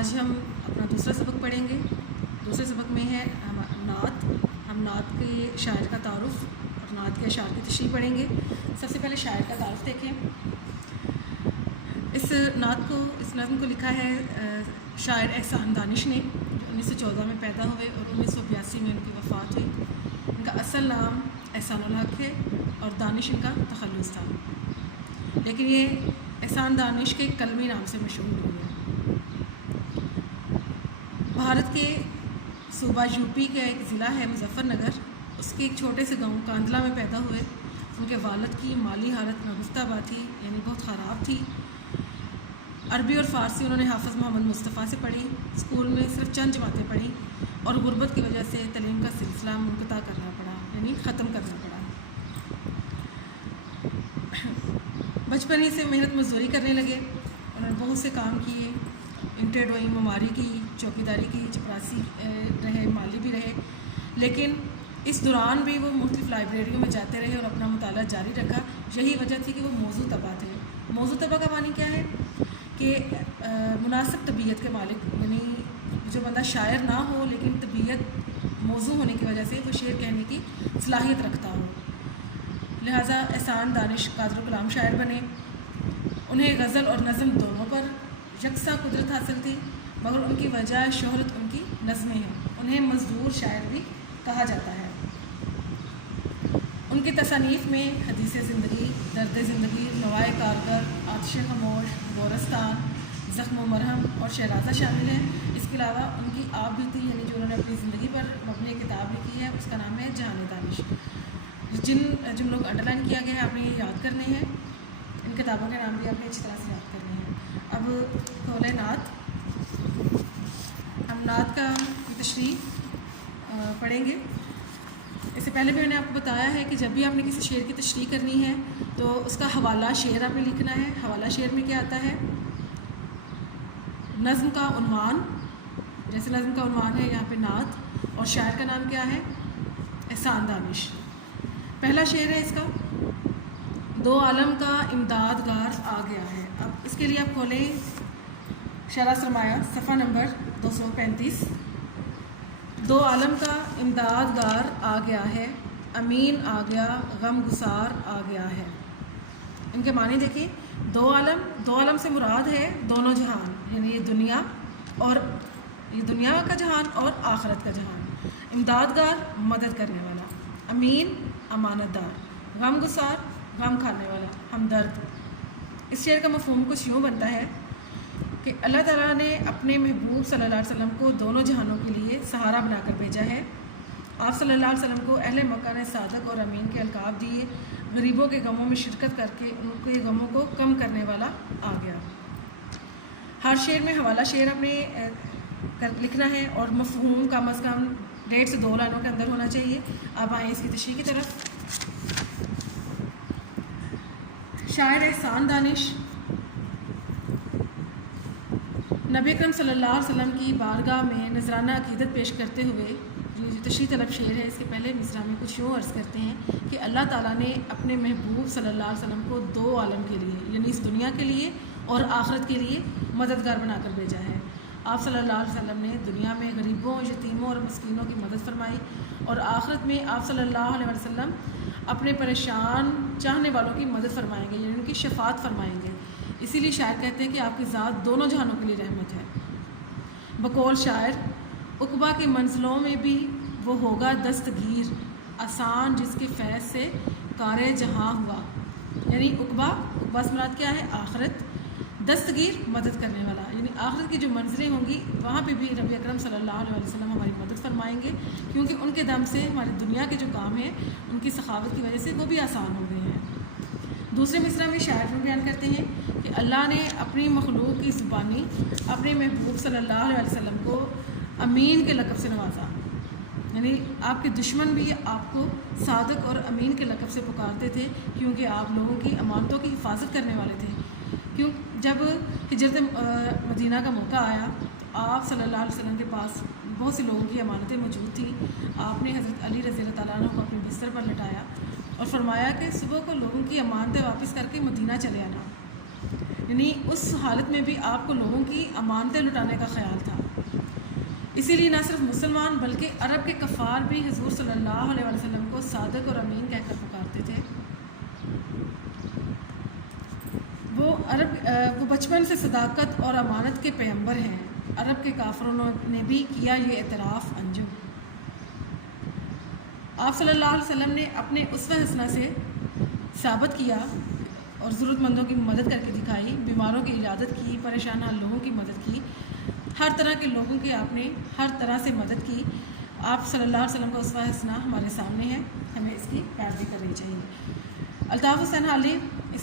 آج ہم اپنا دوسرا سبق پڑھیں گے۔ دوسرے سبق میں ہے نعت۔ ہم نعت کے شاعر کا تعارف اور نعت کے اشعار کی تشریح پڑھیں گے۔ سب سے پہلے شاعر کا تعارف دیکھیں۔ اس نظم کو لکھا ہے شاعر احسان دانش نے، جو 1914 میں پیدا ہوئے اور 1982 میں ان کی وفات ہوئی۔ ان کا اصل نام احسان الحق ہے اور دانش ان کا تخلص تھا، لیکن یہ احسان دانش کے کلمی نام سے مشہور ہوئے۔ بھارت کے صوبہ یوپی کا ایک ضلع ہے مظفر نگر، اس کے ایک چھوٹے سے گاؤں کاندلہ میں پیدا ہوئے۔ ان کے والد کی مالی حالت ناگفتہ تھی، یعنی بہت خراب تھی۔ عربی اور فارسی انہوں نے حافظ محمد مصطفیٰ سے پڑھی۔ اسکول میں صرف چند جماعتیں پڑھیں اور غربت کی وجہ سے تعلیم کا سلسلہ منقطع کرنا پڑا، یعنی ختم کرنا پڑا۔ بچپن ہی سے محنت مزدوری کرنے لگے۔ انہوں نے بہت سے کام کیے، اینٹیں ڈوئیں، مماری کی، چوکیداری کی، چپراسی رہے، مالی بھی رہے، لیکن اس دوران بھی وہ مختلف لائبریریوں میں جاتے رہے اور اپنا مطالعہ جاری رکھا۔ یہی وجہ تھی کہ وہ موضوع طبع تھے۔ موضوع طبع کا معنی کیا ہے کہ مناسب طبیعت کے مالک، یعنی جو بندہ شاعر نہ ہو لیکن طبیعت موضوع ہونے کی وجہ سے وہ شعر کہنے کی صلاحیت رکھتا ہو، لہٰذا احسان دانش قادر و کلام شاعر بنے۔ انہیں غزل اور نظم دونوں پر یکساں قدرت حاصل تھی، مگر ان کی وجہ شہرت ان کی نظمیں ہیں۔ انہیں مزدور شاعر بھی کہا جاتا ہے۔ ان کی تصانیف میں حدیث زندگی، درد زندگی، نوائے کارگر، آتش خاموش، گورستان، زخم و مرہم اور شہرازہ شامل ہیں۔ اس کے علاوہ ان کی آپ بیتی، یعنی جو انہوں نے اپنی زندگی پر مبنی کتاب لکھی ہے، اس کا نام ہے جہان دانش۔ جن لوگوں کو انڈر لائن کیا گیا ہے آپ نے یہ یاد کرنے ہیں، ان کتابوں کے نام بھی آپ نے اچھی طرح سے یاد کرنے ہیں۔ اب کھولیں نعت۔ ہم نعت کا تشریح پڑھیں گے۔ اس سے پہلے بھی میں نے آپ کو بتایا ہے کہ جب بھی آپ نے کسی شعر کی تشریح کرنی ہے تو اس کا حوالہ شعر آپ نے لکھنا ہے۔ حوالہ شعر میں کیا آتا ہے؟ نظم کا عنوان، جیسے نظم کا عنوان ہے یہاں پہ نعت، اور شاعر کا نام کیا ہے؟ احسان دانش۔ پہلا شعر ہے اس کا، دو عالم کا امدادگار آ گیا ہے۔ اب اس کے لیے آپ کھولیں شرح سرمایہ صفحہ نمبر 235۔ دو عالم کا امدادگار آ گیا ہے، امین آ گیا، غم گسار آ گیا ہے۔ ان کے معنی دیکھیں۔ دو عالم سے مراد ہے دونوں جہان، یعنی یہ دنیا کا جہان اور آخرت کا جہان۔ امدادگار مدد کرنے والا، امین امانت دار، غم گسار غم کھانے والا، ہمدرد۔ اس شعر کا مفہوم کچھ یوں بنتا ہے کہ اللہ تعالیٰ نے اپنے محبوب صلی اللہ علیہ وسلم کو دونوں جہانوں کے لیے سہارا بنا کر بھیجا ہے۔ آپ صلی اللہ علیہ وسلم کو اہل مکہ نے صادق اور امین کے القاب دیے۔ غریبوں کے غموں میں شرکت کر کے ان کے غموں کو کم کرنے والا آ گیا۔ ہر شعر میں حوالہ شعر آپ نے لکھنا ہے اور مفہوم کم از کم 1.5 سے 2 لائنوں کے اندر ہونا چاہیے۔ اب آئیں اس کی تشریح کی طرف۔ شاعر احسان دانش نبی اکرم صلی اللہ علیہ وسلم کی بارگاہ میں نذرانہ عقیدت پیش کرتے ہوئے، جو تشریح طلب شعر ہے، اس کے پہلے مصرع میں کچھ یوں عرض کرتے ہیں کہ اللہ تعالیٰ نے اپنے محبوب صلی اللہ علیہ وسلم کو دو عالم کے لیے، یعنی اس دنیا کے لیے اور آخرت کے لیے مددگار بنا کر بھیجا ہے۔ آپ صلی اللہ علیہ وسلم نے دنیا میں غریبوں، یتیموں اور مسکینوں کی مدد فرمائی، اور آخرت میں آپ صلی اللہ علیہ وسلم اپنے پریشان چاہنے والوں کی مدد فرمائیں گے، یعنی ان کی شفاعت فرمائیں گے۔ اسی لیے شاعر کہتے ہیں کہ آپ کی ذات دونوں جہانوں کے لیے رحمت ہے۔ بقول شاعر، عقبہ کی منزلوں میں بھی وہ ہوگا دستگیر، آسان جس کے فیض سے کار جہاں ہوا۔ یعنی عقبہ سے مراد کیا ہے؟ آخرت، دستگیر مدد کرنے والا، یعنی آخرت کی جو منزلیں ہوں گی وہاں پہ بھی نبی اکرم صلی اللہ علیہ وسلم ہماری مدد فرمائیں گے، کیونکہ ان کے دم سے ہماری دنیا کے جو کام ہیں ان کی سخاوت کی وجہ سے وہ بھی آسان ہو گئے ہیں۔ دوسرے مصرع میں شاعر بیان کرتے ہیں کہ اللہ نے اپنی مخلوق کی زبانی اپنے محبوب صلی اللہ علیہ وسلم کو امین کے لقب سے نوازا، یعنی آپ کے دشمن بھی آپ کو صادق اور امین کے لقب سے پکارتے تھے، کیونکہ آپ لوگوں کی امانتوں کی حفاظت کرنے والے تھے۔ جب ہجرت مدینہ کا موقع آیا تو آپ صلی اللہ علیہ وسلم کے پاس بہت سے لوگوں کی امانتیں موجود تھیں۔ آپ نے حضرت علی رضی اللہ تعالیٰ عنہ کو اپنے بستر پر لٹایا اور فرمایا کہ صبح کو لوگوں کی امانتیں واپس کر کے مدینہ چلے آنا۔ یعنی اس حالت میں بھی آپ کو لوگوں کی امانتیں لٹانے کا خیال تھا۔ اسی لیے نہ صرف مسلمان بلکہ عرب کے کفار بھی حضور صلی اللہ علیہ وسلم کو صادق اور امین کہہ کر پکارتے تھے۔ وہ بچپن سے صداقت اور امانت کے پیغمبر ہیں۔ عرب کے کافروں نے بھی کیا یہ اعتراف انجم۔ آپ صلی اللہ علیہ وسلم نے اپنے اسوہ حسنہ سے ثابت کیا اور ضرورت مندوں کی مدد کر کے دکھائی، بیماروں کی عیادت کی، پریشان حال لوگوں کی مدد کی، ہر طرح کے لوگوں کی آپ نے ہر طرح سے مدد کی۔ آپ صلی اللہ علیہ وسلم کا اسوہ حسنہ ہمارے سامنے ہے، ہمیں اس کی پیروی کرنی چاہیے۔ الطاف حسین حالی اس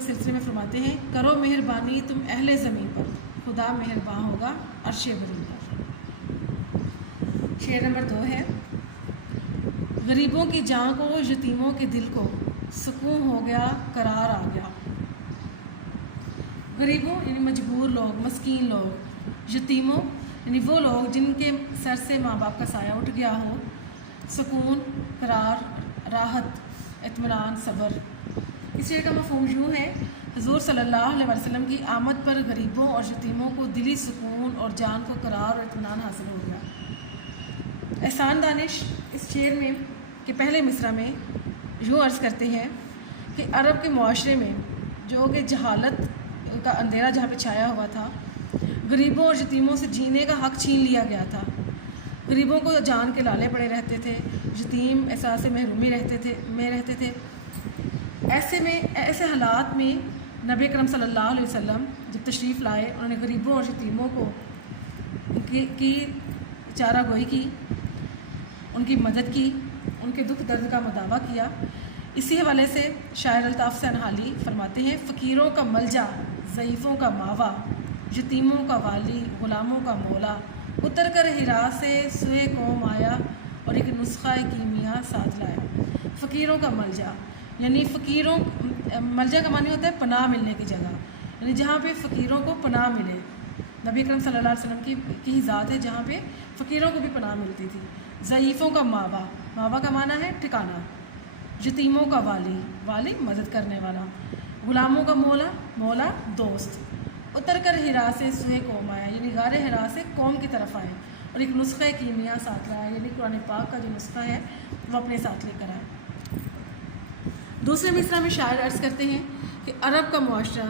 سلسلے میں فرماتے ہیں، کرو مہربانی تم اہل زمین پر، خدا مہربان ہوگا عرش بری پر۔ شعر نمبر 2 ہے، غریبوں کی جان کو، یتیموں کے دل کو، سکون ہو گیا قرار آ گیا۔ غریبوں یعنی مجبور لوگ، مسکین لوگ، یتیموں یعنی وہ لوگ جن کے سر سے ماں باپ کا سایہ اٹھ گیا ہو، سکون، قرار، راحت، اطمینان، صبر۔ اس شعر کا مفہوم یوں ہے، حضور صلی اللہ علیہ وسلم کی آمد پر غریبوں اور یتیموں کو دلی سکون اور جان کو قرار اور اطمینان حاصل ہو گیا۔ احسان دانش اس شعر میں کے پہلے مصرع میں یوں عرض کرتے ہیں کہ عرب کے معاشرے میں جو کہ جہالت کا اندھیرا جہاں پہ چھایا ہوا تھا، غریبوں اور یتیموں سے جینے کا حق چھین لیا گیا تھا۔ غریبوں کو جان کے لالے پڑے رہتے تھے، یتیم احساس محرومی رہتے تھے۔ ایسے حالات میں نبی کرم صلی اللہ علیہ وسلم جب تشریف لائے، انہوں نے غریبوں اور یتیموں کو کی چارہ گوئی کی، ان کی مدد کی، ان کے دکھ درد کا مداوع کیا۔ اسی حوالے سے شاعر الطاف حسین حالی فرماتے ہیں، فقیروں کا ملجا، ضعیفوں کا ماوا، یتیموں کا والی، غلاموں کا مولا، اتر کر ہرا سے سوئے قوم آیا اور ایک نسخہ کیمیا ساتھ لایا۔ فقیروں کا ملجا یعنی ملجا کا معنی ہوتا ہے پناہ ملنے کی جگہ، یعنی جہاں پہ فقیروں کو پناہ ملے۔ نبی کرم صلی اللہ علیہ وسلم کی ذات ہے جہاں پہ فقیروں کو بھی پناہ ملتی تھی۔ ضعیفوں کا ماوا، ماوا کا معنی ہے ٹھکانہ۔ یتیموں کا والی مدد کرنے والا۔ غلاموں کا مولا دوست۔ اتر کر ہرا سے سوئے قوم آیا، یعنی غار ہرا سے قوم کی طرف آئے اور ایک نسخہ کیمیا ساتھ لایا، یعنی قرآن پاک کا جو نسخہ ہے وہ اپنے ساتھ لے کر آئے۔ دوسرے مصرع میں شاعر عرض کرتے ہیں کہ عرب کا معاشرہ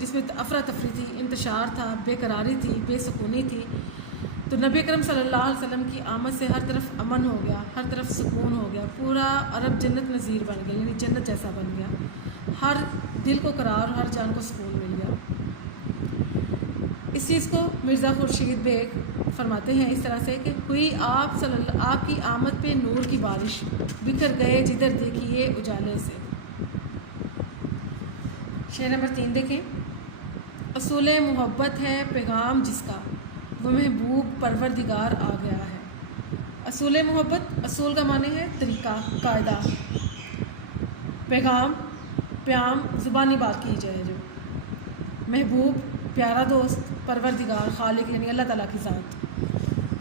جس میں افراتفری تھی، انتشار تھا، بے قراری تھی، بے سکونی تھی، تو نبی کرم صلی اللہ علیہ وسلم کی آمد سے ہر طرف امن ہو گیا، ہر طرف سکون ہو گیا، پورا عرب جنت نظیر بن گیا، یعنی جنت جیسا بن گیا، ہر دل کو قرار، ہر جان کو سکون مل گیا۔ اس چیز کو مرزا خورشید بیگ فرماتے ہیں اس طرح سے کہ ہوئی آپ کی آمد پہ نور کی بارش، بکھر گئے جدھر دیکھیے اجالے سے۔ شعر نمبر 3 دیکھیں، اصول محبت ہے پیغام جس کا، وہ محبوب پروردگار آ گیا ہے۔ اصول محبت، اصول کا معنی ہے طریقہ، قاعدہ، پیام زبانی بات کی جائے جو، محبوب پیارا دوست، پروردگار خالق یعنی اللہ تعالیٰ کی ذات۔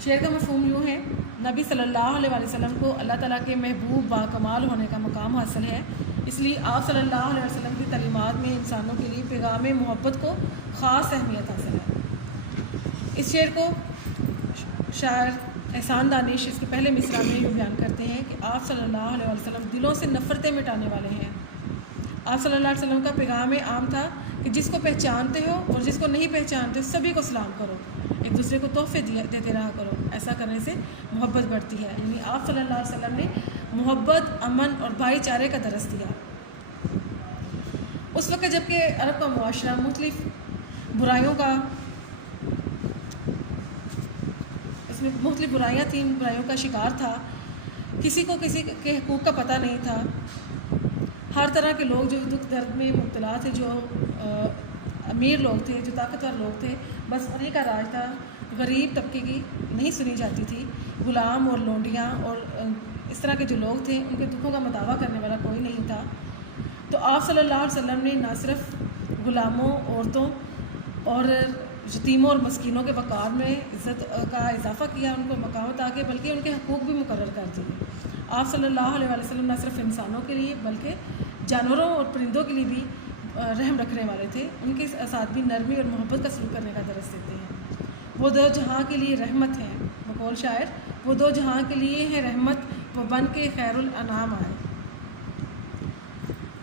شعر کا مفہوم یوں ہے، نبی صلی اللہ علیہ وسلم کو اللہ تعالیٰ کے محبوب باکمال ہونے کا مقام حاصل ہے، اس لیے آپ صلی اللہ علیہ وسلم کی تعلیمات میں انسانوں کے لیے پیغام محبت کو خاص اہمیت حاصل ہے۔ اس شعر کو شاعر احسان دانش اس کے پہلے مصرع میں یوں بیان کرتے ہیں کہ آپ صلی اللہ علیہ وسلم دلوں سے نفرتیں مٹانے والے ہیں۔ آپ صلی اللہ علیہ وسلم کا پیغام عام تھا کہ جس کو پہچانتے ہو اور جس کو نہیں پہچانتے سبھی کو سلام کرو، ایک دوسرے کو تحفے دیتے رہا کرو، ایسا کرنے سے محبت بڑھتی ہے۔ یعنی آپ صلی اللہ علیہ وسلم نے محبت، امن اور بھائی چارے کا درس دیا۔ اس وقت جب کہ عرب کا معاشرہ مختلف برائیوں کا شکار تھا، کسی کو کسی کے حقوق کا پتہ نہیں تھا، ہر طرح کے لوگ جو دکھ درد میں مبتلا تھے، جو امیر لوگ تھے، جو طاقتور لوگ تھے، بس انہیں کا راج تھا، غریب طبقے کی نہیں سنی جاتی تھی، غلام اور لونڈیاں اور اس طرح کے جو لوگ تھے ان کے دکھوں کا مداوع کرنے والا کوئی نہیں تھا۔ تو آپ صلی اللہ علیہ وسلم نے نہ صرف غلاموں، عورتوں اور یتیموں اور مسکینوں کے وقار میں عزت کا اضافہ کیا، ان کو مقام عطا کیا، بلکہ ان کے حقوق بھی مقرر کر دیے۔ آپ صلی اللہ علیہ وسلم نہ صرف انسانوں کے لیے بلکہ جانوروں اور پرندوں کے لیے بھی رحم رکھنے والے تھے، ان کے ساتھ بھی نرمی اور محبت کا سلوک کرنے کا درس دیتے ہیں۔ وہ دو جہاں کے لیے رحمت ہیں، بقول شاعر وہ دو جہاں کے لیے ہے رحمت، وہ بن کے خیر الانام آئے۔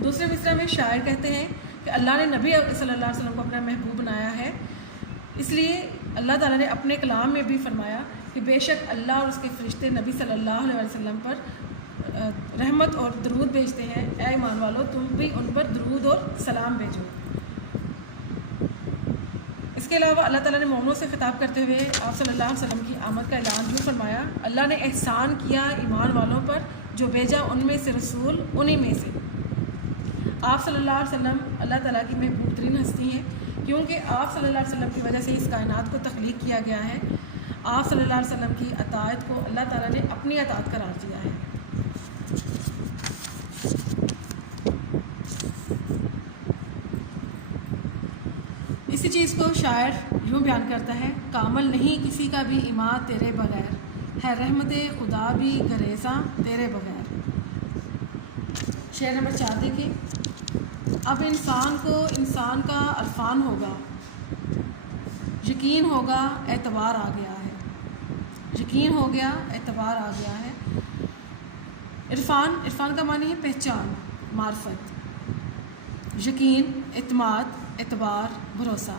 دوسرے مصرع میں شاعر کہتے ہیں کہ اللہ نے نبی صلی اللہ علیہ وسلم کو اپنا محبوب بنایا ہے، اس لیے اللہ تعالیٰ نے اپنے کلام میں بھی فرمایا کہ بے شک اللہ اور اس کے فرشتے نبی صلی اللہ علیہ وسلم پر رحمت اور درود بھیجتے ہیں، اے ایمان والو تم بھی ان پر درود اور سلام بھیجو۔ اس کے علاوہ اللہ تعالیٰ نے مومنوں سے خطاب کرتے ہوئے آپ صلی اللہ علیہ وسلم کی آمد کا اعلان یوں فرمایا، اللہ نے احسان کیا ایمان والوں پر جو بھیجا ان میں سے رسول انہی میں سے۔ آپ صلی اللہ علیہ وسلم اللہ تعالیٰ کی محبوب ترین ہستی ہیں، کیونکہ آپ صلی اللہ علیہ وسلم کی وجہ سے اس کائنات کو تخلیق کیا گیا ہے۔ آپ صلی اللہ علیہ وسلم کی اطاعت کو اللہ تعالیٰ نے اپنی اطاعت قرار دیا ہے۔ اسی چیز کو شاعر یوں بیان کرتا ہے، کامل نہیں کسی کا بھی ایمان تیرے بغیر، ہے رحمت خدا بھی گریزاں تیرے بغیر۔ شعر نمبر 4 دیکھیں، اب انسان کا عرفان ہوگا، یقین ہوگا اعتبار آ گیا ہے، یقین ہو گیا اعتبار آ گیا ہے۔ عرفان کا معنی ہے پہچان، معرفت، یقین، اعتماد، اعتبار، بھروسہ۔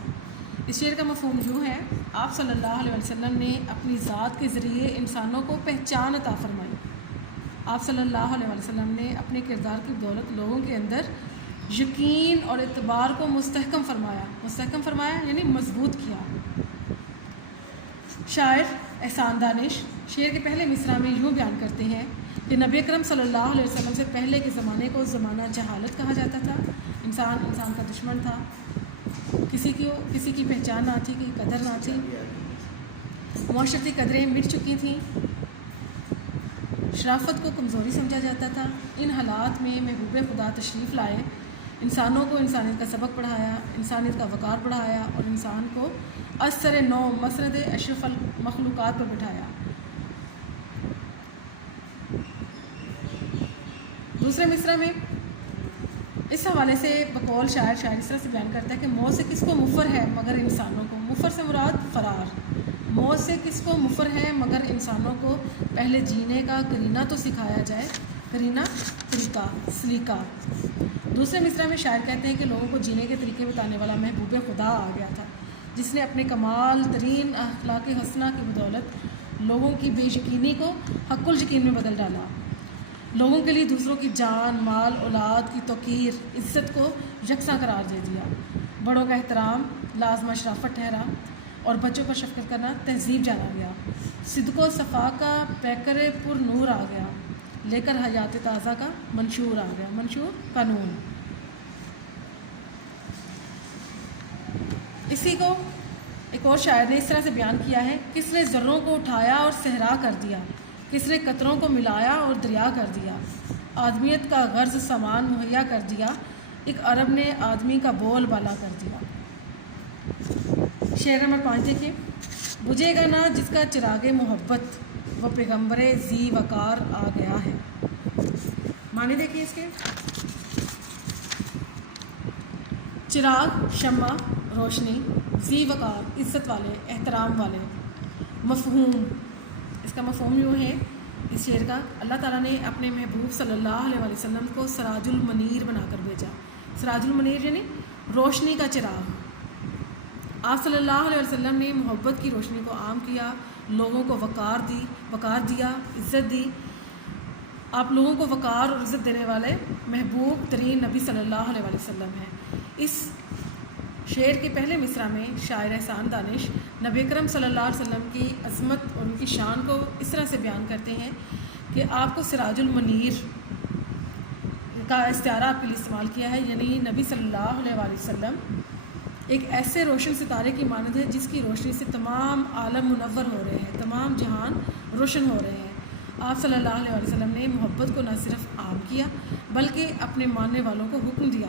اس شعر کا مفہوم یوں ہے، آپ صلی اللہ علیہ وسلم نے اپنی ذات کے ذریعے انسانوں کو پہچان عطا فرمائی۔ آپ صلی اللہ علیہ وسلم نے اپنے کردار کی بدولت لوگوں کے اندر یقین اور اعتبار کو مستحکم فرمایا یعنی مضبوط کیا۔ شاعر احسان دانش شعر کے پہلے مصرع میں یوں بیان کرتے ہیں کہ نبی اکرم صلی اللہ علیہ وسلم سے پہلے کے زمانے کو زمانہ جہالت کہا جاتا تھا، انسان کا دشمن تھا، کسی کی پہچان نہ تھی، کی قدر نہ تھی، معاشرتی قدریں مٹ چکی تھیں، شرافت کو کمزوری سمجھا جاتا تھا۔ ان حالات میں محبوب خدا تشریف لائے، انسانوں کو انسانیت کا سبق پڑھایا، انسانیت کا وقار بڑھایا اور انسان کو اثر نو مسند اشرف المخلوقات پر بٹھایا۔ دوسرے مصرع میں اس حوالے سے بقول شاعر اس طرح سے بیان کرتا ہے کہ موت سے کس کو مفر ہے مگر انسانوں کو، مفر سے مراد فرار، موت سے کس کو مفر ہے مگر انسانوں کو پہلے جینے کا کرینہ تو سکھایا جائے، کرینہ طریقہ سلیقہ۔ دوسرے مصرع میں شاعر کہتے ہیں کہ لوگوں کو جینے کے طریقے بتانے والا محبوب خدا آ گیا تھا، جس نے اپنے کمال ترین اخلاق حسنہ کی بدولت لوگوں کی بے یقینی کو حق الیقین میں بدل ڈالا، لوگوں کے لیے دوسروں کی جان، مال، اولاد کی توقیر، عزت کو یکساں قرار دے دیا، بڑوں کا احترام لازمہ شرافت ٹھہرا اور بچوں پر شفقت کرنا تہذیب جانا گیا، صدق و صفا کا پیکر پر نور آ گیا، لے کر حیات تازہ کا منشور آ گیا، منشور قانون۔ اسی کو ایک اور شاعر نے اس طرح سے بیان کیا ہے، کس نے ذروں کو اٹھایا اور صحرا کر دیا، کس نے قطروں کو ملایا اور دریا کر دیا، آدمیت کا غرض سامان مہیا کر دیا، ایک عرب نے آدمی کا بول بالا کر دیا۔ شعر نمبر 5 دیکھیں، بجھے گا نہ جس کا چراغ محبت، وہ پیغمبر ذی وقار آ گیا ہے۔ معنی دیکھیے اس کے، چراغ شمع روشنی، ذی وقار عزت والے، احترام والے۔ مفہوم، اس کا مفہوم یوں ہے اس شعر کا، اللہ تعالیٰ نے اپنے محبوب صلی اللہ علیہ وسلم کو سراج المنیر بنا کر بھیجا۔ سراج المنیر یعنی روشنی کا چراغ۔ آپ صلی اللہ علیہ وسلم نے محبت کی روشنی کو عام کیا، لوگوں کو وقار دیا، عزت دی۔ آپ لوگوں کو وقار اور عزت دینے والے محبوب ترین نبی صلی اللہ علیہ وسلم ہیں۔ اس شعر کے پہلے مصرع میں شاعر احسان دانش نبی اکرم صلی اللہ علیہ وسلم کی عظمت اور ان کی شان کو اس طرح سے بیان کرتے ہیں کہ آپ کو سراج المنیر کا استعارہ آپ کے لیے استعمال کیا ہے، یعنی نبی صلی اللہ علیہ وسلم ایک ایسے روشن ستارے کی مانند ہے جس کی روشنی سے تمام عالم منور ہو رہے ہیں، تمام جہان روشن ہو رہے ہیں۔ آپ صلی اللہ علیہ وسلم نے محبت کو نہ صرف عام کیا بلکہ اپنے ماننے والوں کو حکم دیا،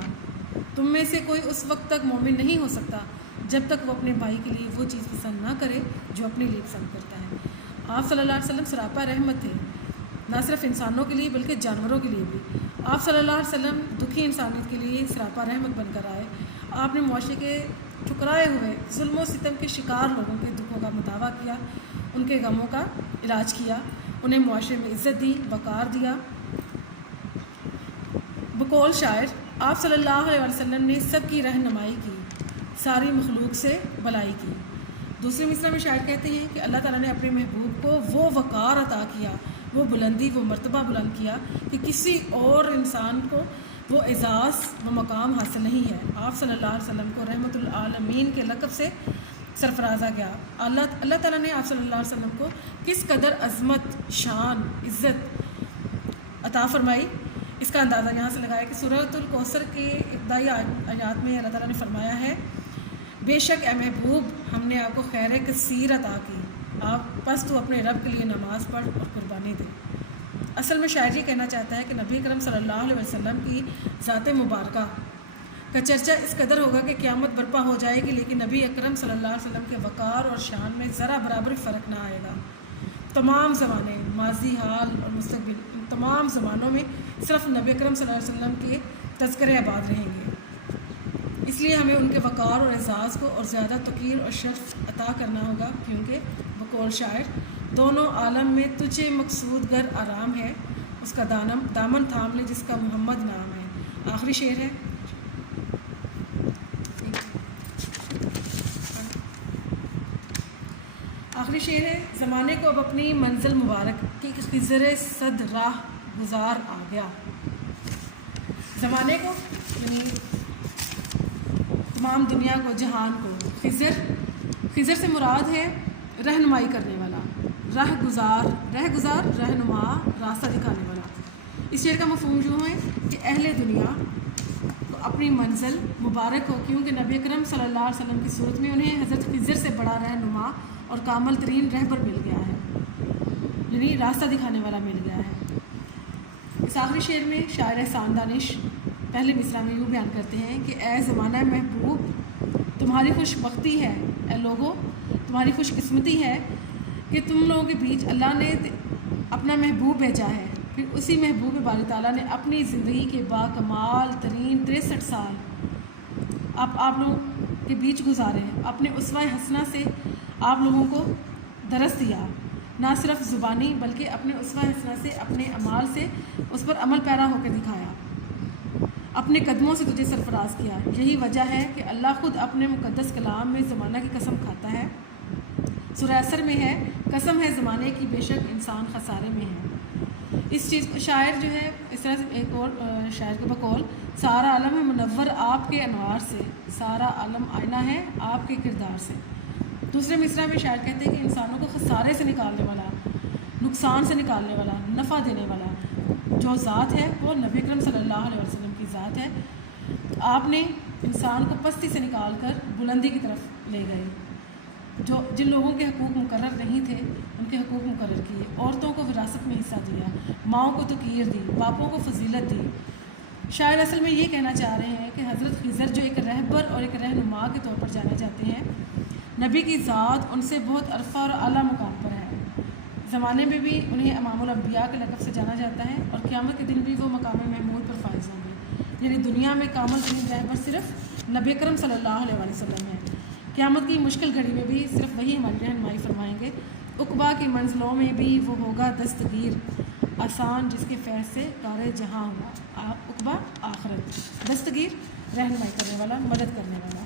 تم میں سے کوئی اس وقت تک مومن نہیں ہو سکتا جب تک وہ اپنے بھائی کے لیے وہ چیز پسند نہ کرے جو اپنے لیے پسند کرتا ہے۔ آپ صلی اللہ علیہ وسلم سراپا رحمت تھے، نہ صرف انسانوں کے لیے بلکہ جانوروں کے لیے بھی۔ آپ صلی اللہ علیہ وسلم دکھی انسانیت کے لیے سراپا رحمت بن کر آئے۔ آپ نے معاشرے کے ٹھکرائے ہوئے ظلم و ستم کے شکار لوگوں کے دکھوں کا مداوع کیا، ان کے غموں کا علاج کیا، انہیں معاشرے میں عزت دی، وقار دیا۔ بقول شاعر، آپ صلی اللہ علیہ وسلم نے سب کی رہنمائی کی، ساری مخلوق سے بھلائی کی۔ دوسرے مصرع میں شاعر کہتے ہیں کہ اللہ تعالیٰ نے اپنے محبوب کو وہ وقار عطا کیا، وہ بلندی، وہ مرتبہ بلند کیا کہ کسی اور انسان کو وہ اعزاز و مقام حاصل نہیں ہے۔ آپ صلی اللہ علیہ وسلم کو رحمت العالمین کے لقب سے سرفرازا گیا۔ اللہ تعالیٰ نے آپ صلی اللہ علیہ وسلم کو کس قدر عظمت، شان، عزت عطا فرمائی، اس کا اندازہ یہاں سے لگایا کہ سورۃ الکوثر کے ابتدائی آیات میں اللہ تعالیٰ نے فرمایا ہے، بے شک اے محبوب ہم نے آپ کو خیر کثیر عطا کی، آپ پس تو اپنے رب کے لیے نماز پڑھ اور قربانی دے۔ اصل میں شاعر یہ کہنا چاہتا ہے کہ نبی کرم صلی اللہ علیہ وسلم کی ذات مبارکہ کا چرچا اس قدر ہوگا کہ قیامت برپا ہو جائے گی، لیکن نبی اکرم صلی اللہ علیہ وسلم کے وقار اور شان میں ذرا برابر فرق نہ آئے گا۔ تمام زمانے، ماضی، حال اور مستقبل، تمام زمانوں میں صرف نبی اکرم صلی اللہ علیہ وسلم کے تذکرے آباد رہیں گے۔ اس لیے ہمیں ان کے وقار اور اعزاز کو اور زیادہ توقیر اور شرف عطا کرنا ہوگا، کیونکہ بقول شاعر، دونوں عالم میں تجھے مقصود گر آرام ہے، اس کا دامن تھام لے جس کا محمد نام ہے۔ آخری شعر ہے، زمانے کو اب اپنی منزل مبارک کی خضر صد راہ گزار آ گیا۔ زمانے کو یعنی تمام دنیا کو، جہان کو، خضر سے مراد ہے رہنمائی کرنے والا، راہ گزار رہنما، راستہ دکھانے والا۔ اس شعر کا مفہوم یوں ہے کہ اہل دنیا کو اپنی منزل مبارک ہو، کیونکہ نبی اکرم صلی اللہ علیہ وسلم کی صورت میں انہیں حضرت خضر سے بڑا رہنما اور کامل ترین رہبر مل گیا ہے، یعنی راستہ دکھانے والا مل گیا ہے۔ اس آخری شعر میں شاعر احسان دانش پہلے مصرع میں یوں بیان کرتے ہیں کہ اے زمانہ محبوب تمہاری خوش بختی ہے، اے لوگو تمہاری خوش قسمتی ہے کہ تم لوگوں کے بیچ اللہ نے اپنا محبوب بھیجا ہے، پھر اسی محبوب باری تعالیٰ نے اپنی زندگی کے باکمال ترین 63 سال آپ لوگوں کے بیچ گزارے، اپنے اسوہ حسنہ سے آپ لوگوں کو درس دیا، نہ صرف زبانی بلکہ اپنے اسوہ حسنہ سے، اپنے اعمال سے اس پر عمل پیرا ہو کے دکھایا، اپنے قدموں سے تجھے سرفراز کیا۔ یہی وجہ ہے کہ اللہ خود اپنے مقدس کلام میں زمانہ کی قسم کھاتا ہے۔ سورہ اثر میں ہے، قسم ہے زمانے کی بے شک انسان خسارے میں ہے۔ اس چیز کو شاعر جو ہے اس طرح سے ایک اور شاعر کے بقول، سارا عالم ہے منور آپ کے انوار سے، سارا عالم آئینہ ہے آپ کے کردار سے۔ دوسرے مصرع میں شاعر کہتے ہیں کہ انسانوں کو خسارے سے نکالنے والا، نقصان سے نکالنے والا، نفع دینے والا جو ذات ہے وہ نبی اکرم صلی اللہ علیہ وسلم کی ذات ہے۔ آپ نے انسان کو پستی سے نکال کر بلندی کی طرف لے گئے، جن لوگوں کے حقوق مقرر نہیں تھے ان کے حقوق مقرر کیے، عورتوں کو وراثت میں حصہ دیا، ماؤں کو توقیر دی، باپوں کو فضیلت دی۔ شاعر اصل میں یہ کہنا چاہ رہے ہیں کہ حضرت خضر جو ایک رہبر اور ایک رہنما کے طور پر جانے جاتے ہیں، نبی کی ذات ان سے بہت عرفہ اور اعلیٰ مقام پر ہے۔ زمانے میں بھی انہیں امام الانبیاء کے لقب سے جانا جاتا ہے، اور قیامت کے دن بھی وہ مقام محمود پر فائز ہوں گے، یعنی دنیا میں کامل ترین رہبر صرف نبی اکرم صلی اللہ علیہ وسلم ہے۔ قیامت کی مشکل گھڑی میں بھی صرف وہی ہماری رہنمائی فرمائیں گے۔ عقبہ کی منزلوں میں بھی وہ ہوگا دستگیر، آسان جس کے فیض سے کار جہاں ہوا۔ عقبہ آخرت، دستگیر رہنمائی کرنے والا، مدد کرنے والا۔